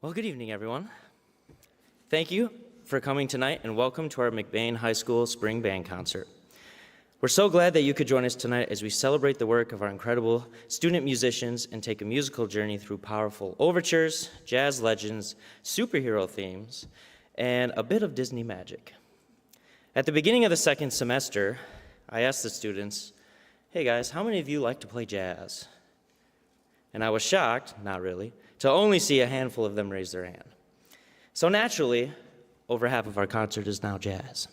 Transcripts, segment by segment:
Well, good evening, everyone. Thank you for coming tonight, and welcome to our McBain High School Spring Band Concert. We're so glad that you could join us tonight as we celebrate the work of our incredible student musicians and take a musical journey through powerful overtures, jazz legends, superhero themes, and a bit of Disney magic. At the beginning of the second semester, I asked the students, "Hey guys, how many of you like to play jazz?" And I was shocked, not really, to only see a handful of them raise their hand. So naturally, over half of our concert is now jazz.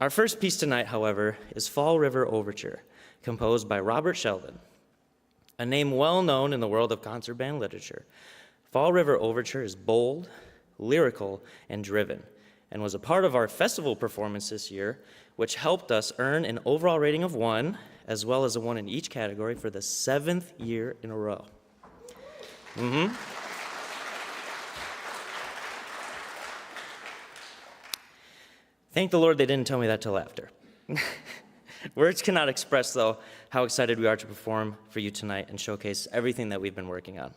Our first piece tonight, however, is Fall River Overture, composed by Robert Sheldon, a name well known in the world of concert band literature. Fall River Overture is bold, lyrical, and driven, and was a part of our festival performance this year, which helped us earn an overall rating of 1, as well as a 1 in each category for the 7th year in a row. Thank the Lord they didn't tell me that till after. Words cannot express, though, how excited we are to perform for you tonight and showcase everything that we've been working on.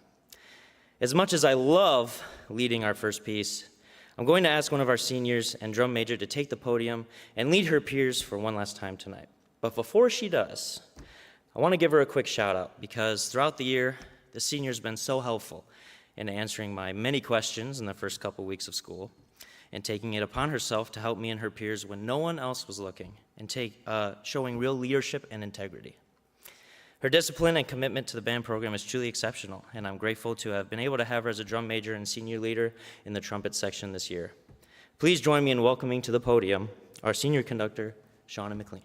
As much as I love leading our first piece, I'm going to ask one of our seniors and drum major to take the podium and lead her peers for one last time tonight. But before she does, I want to give her a quick shout out because throughout the year, the senior's been so helpful in answering my many questions in the first couple weeks of school and taking it upon herself to help me and her peers when no one else was looking and showing real leadership and integrity. Her discipline and commitment to the band program is truly exceptional, and I'm grateful to have been able to have her as a drum major and senior leader in the trumpet section this year. Please join me in welcoming to the podium our senior conductor, Shauna McLean.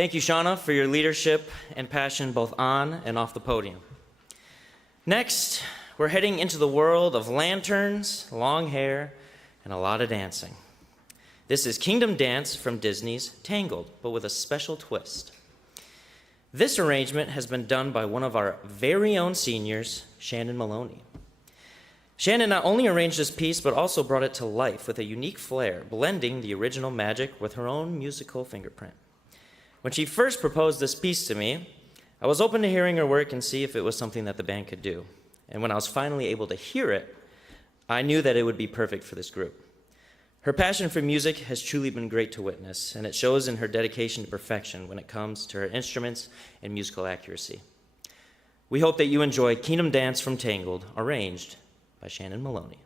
Thank you, Shauna, for your leadership and passion both on and off the podium. Next, we're heading into the world of lanterns, long hair, and a lot of dancing. This is Kingdom Dance from Disney's Tangled, but with a special twist. This arrangement has been done by one of our very own seniors, Shannon Maloney. Shannon not only arranged this piece, but also brought it to life with a unique flair, blending the original magic with her own musical fingerprint. When she first proposed this piece to me, I was open to hearing her work and see if it was something that the band could do. And when I was finally able to hear it, I knew that it would be perfect for this group. Her passion for music has truly been great to witness, and it shows in her dedication to perfection when it comes to her instruments and musical accuracy. We hope that you enjoy Kingdom Dance from Tangled, arranged by Shannon Maloney.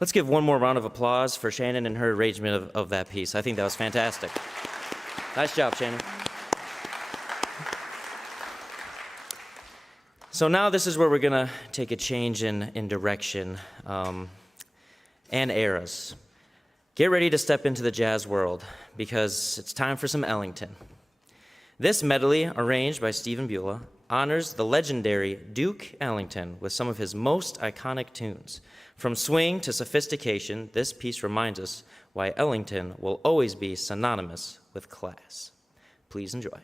Let's give one more round of applause for Shannon and her arrangement of that piece. I think that was fantastic. Nice job, Shannon. So now this is where we're going to take a change in direction and eras. Get ready to step into the jazz world because it's time for some Ellington. This medley, arranged by Stephen Beulah, honors the legendary Duke Ellington with some of his most iconic tunes. From swing to sophistication, this piece reminds us why Ellington will always be synonymous with class. Please enjoy.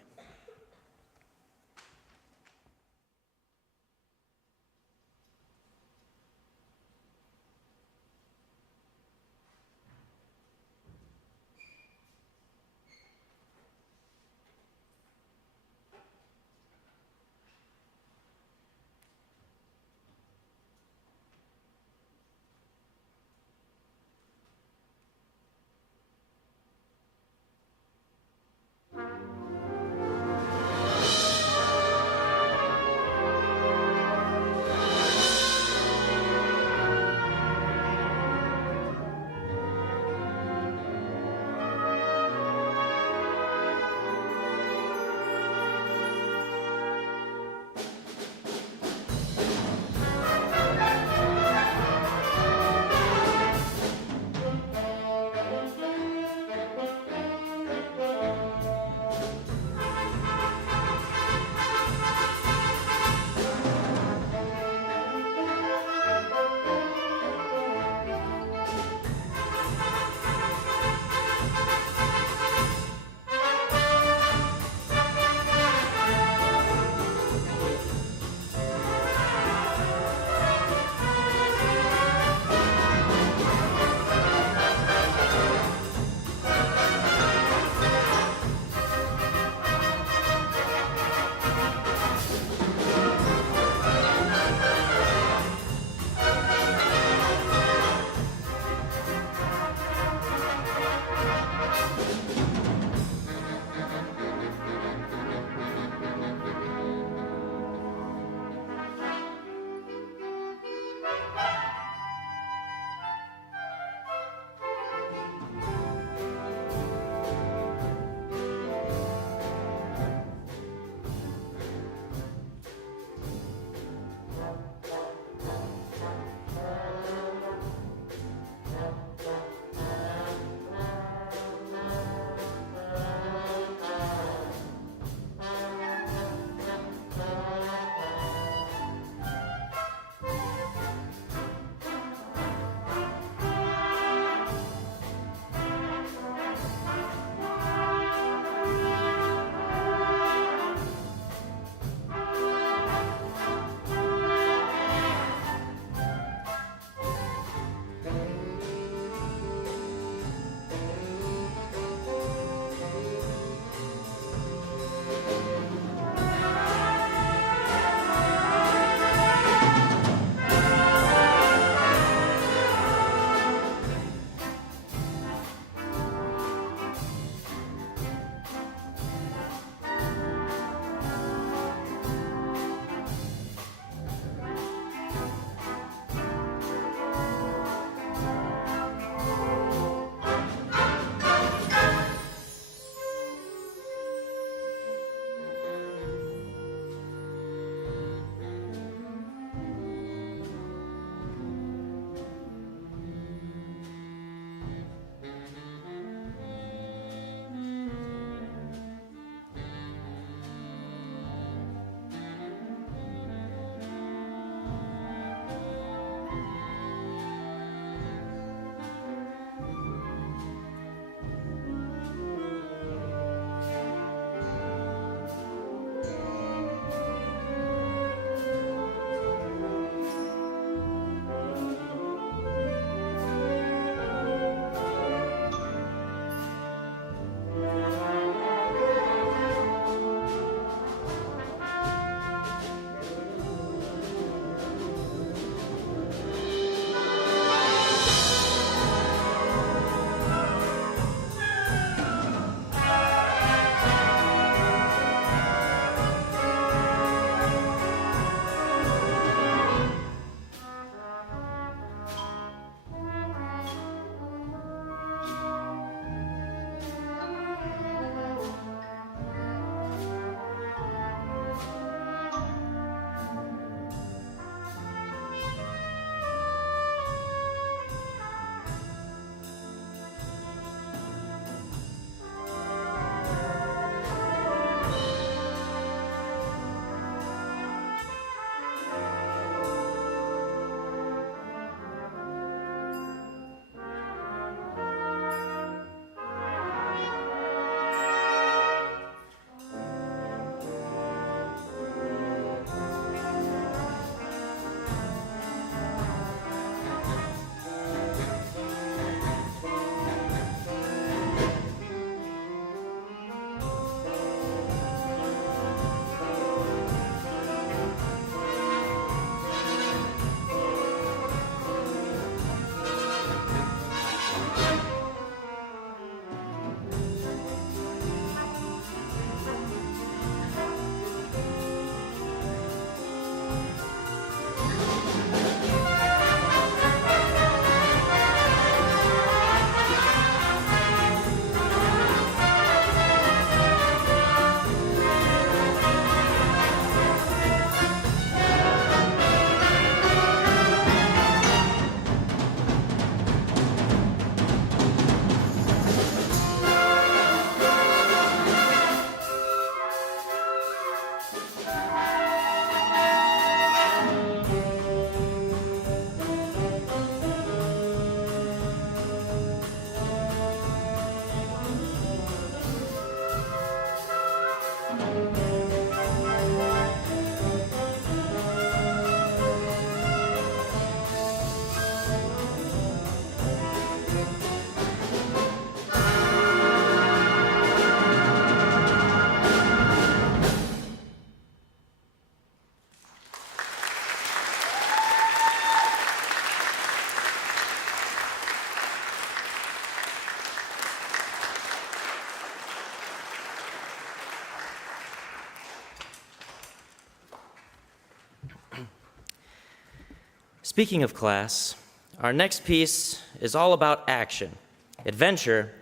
Speaking of class, our next piece is all about action, adventure,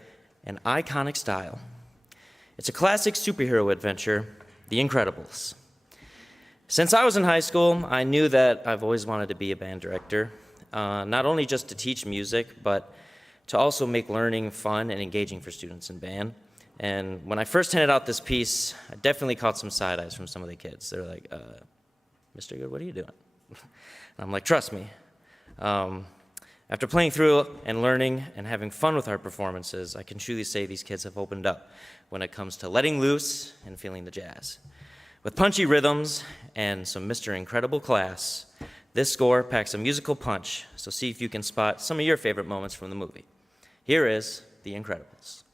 and iconic style. It's a classic superhero adventure, The Incredibles. Since I was in high school, I knew that I've always wanted to be a band director, not only just to teach music, but to also make learning fun and engaging for students in band. And when I first handed out this piece, I definitely caught some side eyes from some of the kids. They're like, Mr. Good, what are you doing? And I'm like, trust me. After playing through and learning and having fun with our performances, I can truly say these kids have opened up when it comes to letting loose and feeling the jazz. With punchy rhythms and some Mr. Incredible class, this score packs a musical punch, so see if you can spot some of your favorite moments from the movie. Here is The Incredibles.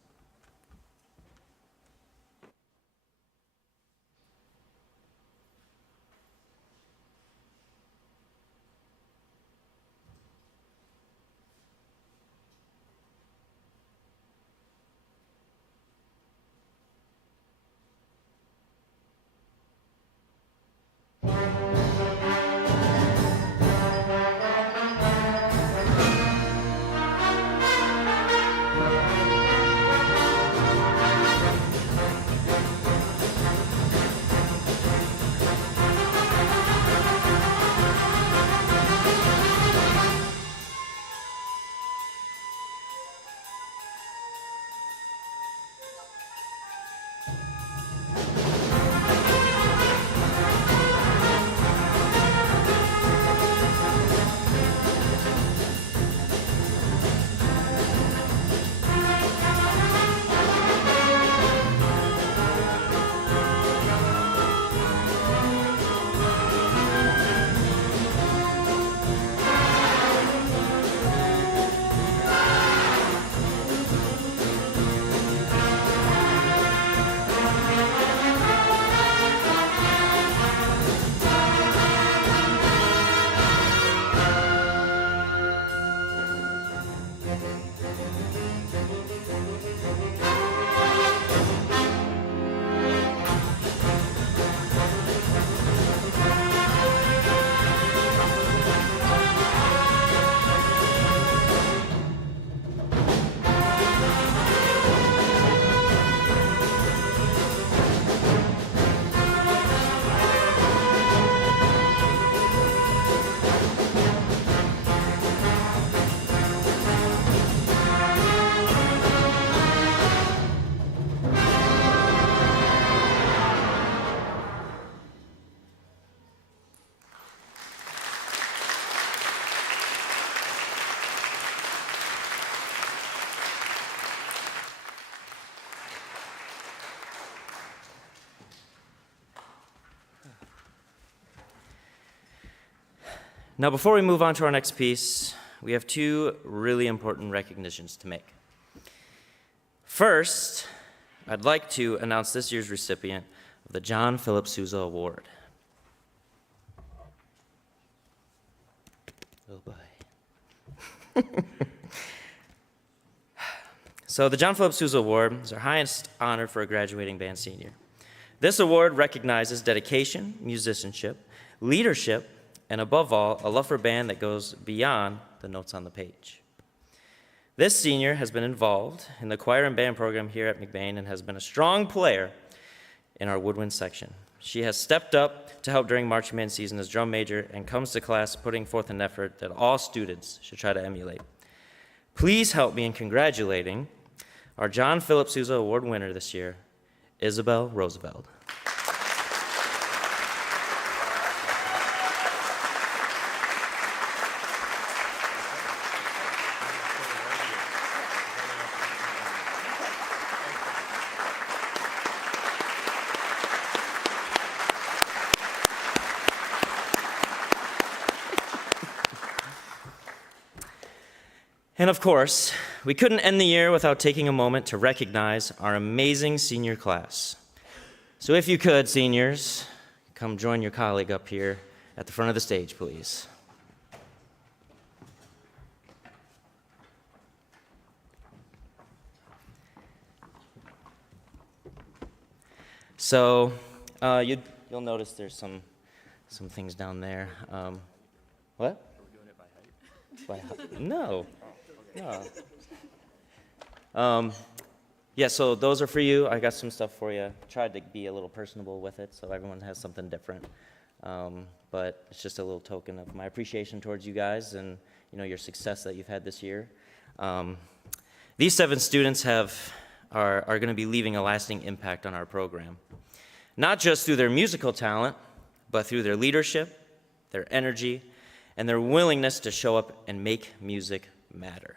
Now, before we move on to our next piece, we have two really important recognitions to make. First, I'd like to announce this year's recipient of the John Philip Sousa Award. Oh boy. So the John Philip Sousa Award is our highest honor for a graduating band senior. This award recognizes dedication, musicianship, leadership, and above all, a love for band that goes beyond the notes on the page. This senior has been involved in the choir and band program here at McBain and has been a strong player in our woodwind section. She has stepped up to help during marching band season as drum major and comes to class putting forth an effort that all students should try to emulate. Please help me in congratulating our John Philip Sousa Award winner this year, Isabel Roosevelt. And of course, we couldn't end the year without taking a moment to recognize our amazing senior class. So if you could, seniors, come join your colleague up here at the front of the stage, please. So you'll notice there's some things down there. What? No. No. Yeah, so those are for you. I got some stuff for you. Tried to be a little personable with it, so everyone has something different. But it's just a little token of my appreciation towards you guys and your success that you've had this year. These 7 students are going to be leaving a lasting impact on our program, not just through their musical talent, but through their leadership, their energy, and their willingness to show up and make music matter.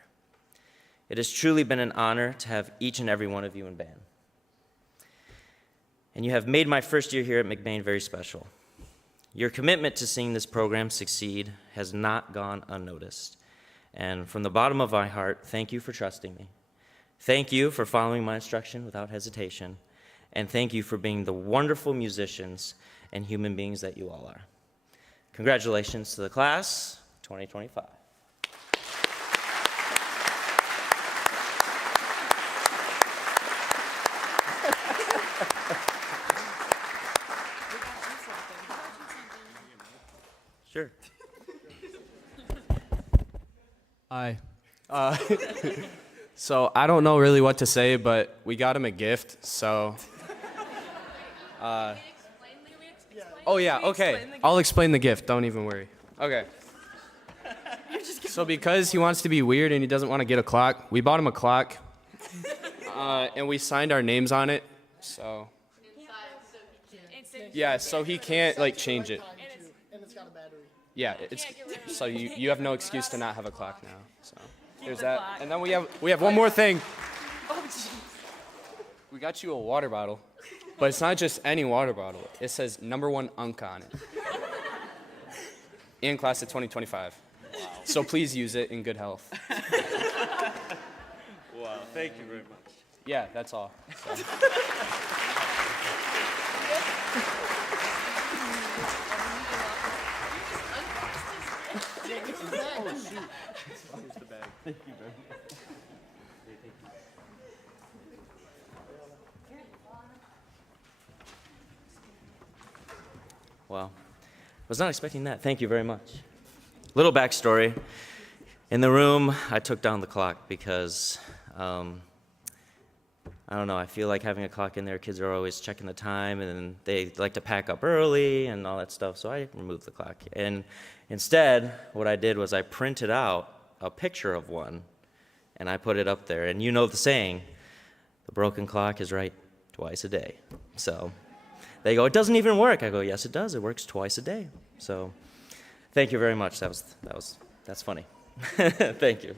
It has truly been an honor to have each and every one of you in band. And you have made my first year here at McBain very special. Your commitment to seeing this program succeed has not gone unnoticed. And from the bottom of my heart, thank you for trusting me. Thank you for following my instruction without hesitation. And thank you for being the wonderful musicians and human beings that you all are. Congratulations to the class 2025. Sure. Hi. So I don't know really what to say, but we got him a gift, so. Oh yeah, okay. I'll explain the gift, don't even worry. Okay. So because he wants to be weird and he doesn't want to get a clock, we bought him a clock. And we signed our names on it, so. Yeah, so he can't like change it. And it's got a battery. Yeah, so you have no excuse to not have a clock now. So there's that, and then we have one more thing. We got you a water bottle, but it's not just any water bottle. It says #1 UNC on it. In class of 2025. Wow. So please use it in good health. Wow, thank you very much. Yeah, that's all. So. Thank you very much. Wow. Was not expecting that. Thank you very much. Little backstory. In the room, I took down the clock because, I don't know, I feel like having a clock in there, kids are always checking the time, and they like to pack up early and all that stuff, so I removed the clock. And instead, what I did was I printed out a picture of one, and I put it up there. And you know the saying, the broken clock is right twice a day. So they go, it doesn't even work. I go, yes, it does. It works twice a day. So thank you very much. That's funny. Thank you.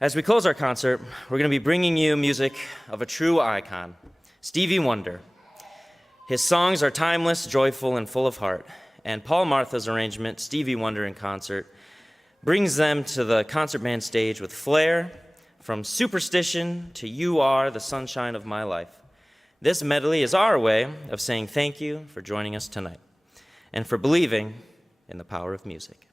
As we close our concert, we're going to be bringing you music of a true icon, Stevie Wonder. His songs are timeless, joyful, and full of heart. And Paul Martha's arrangement, Stevie Wonder in Concert, brings them to the concert band stage with flair, from Superstition to You Are the Sunshine of My Life. This medley is our way of saying thank you for joining us tonight and for believing in the power of music.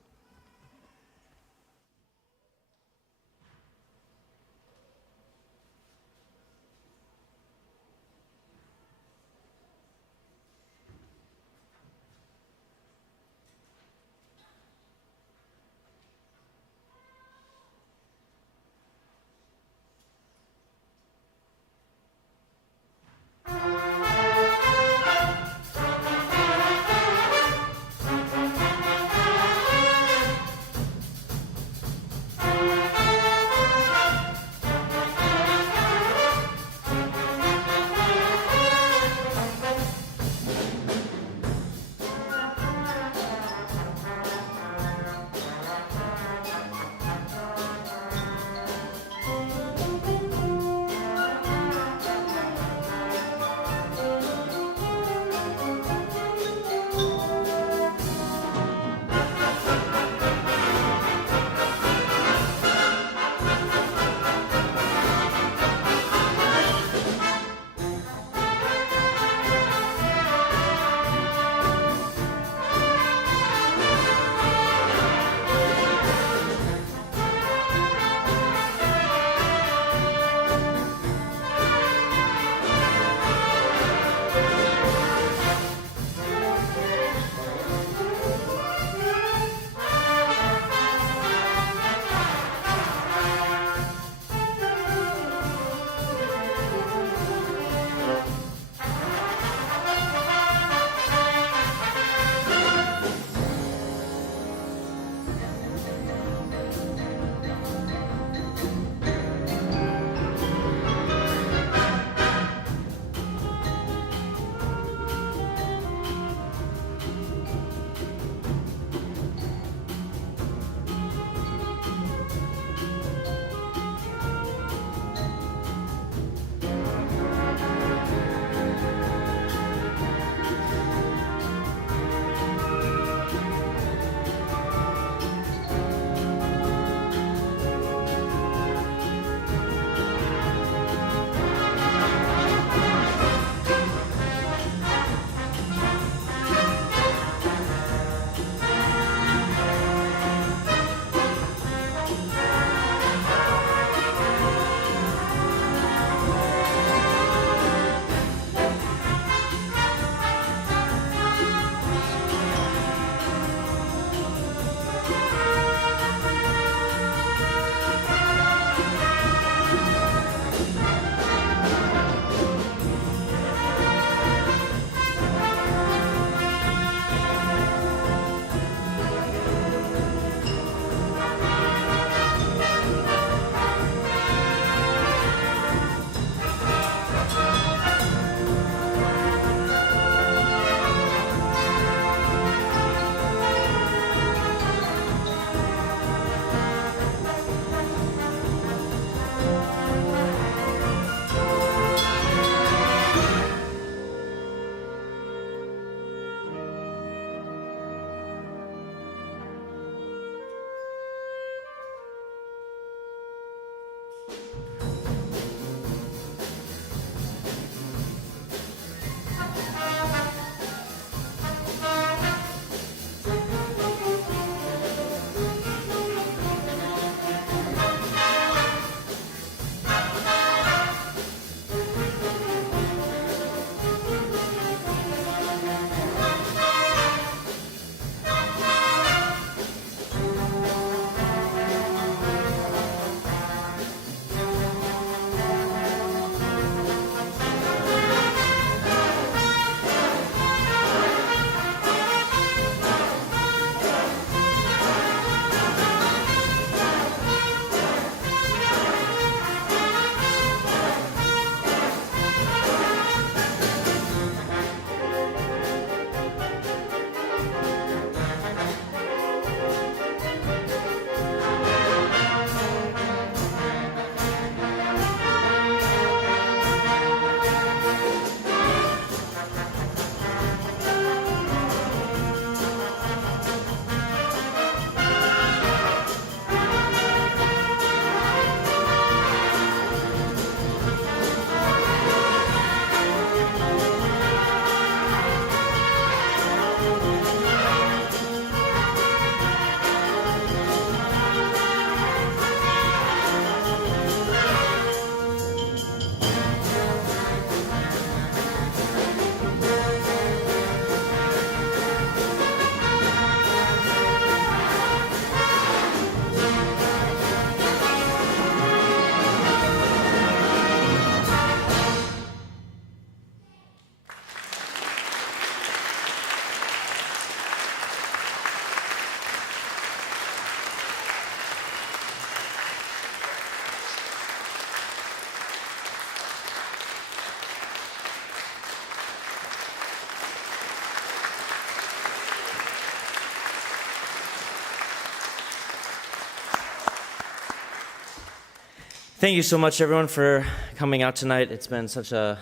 Thank you so much, everyone, for coming out tonight. It's been such an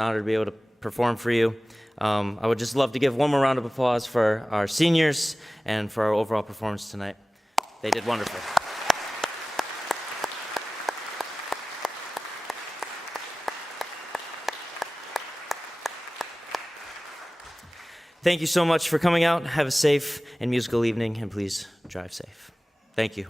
honor to be able to perform for you. I would just love to give one more round of applause for our seniors and for our overall performance tonight. They did wonderful. Thank you so much for coming out. Have a safe and musical evening, and please drive safe. Thank you.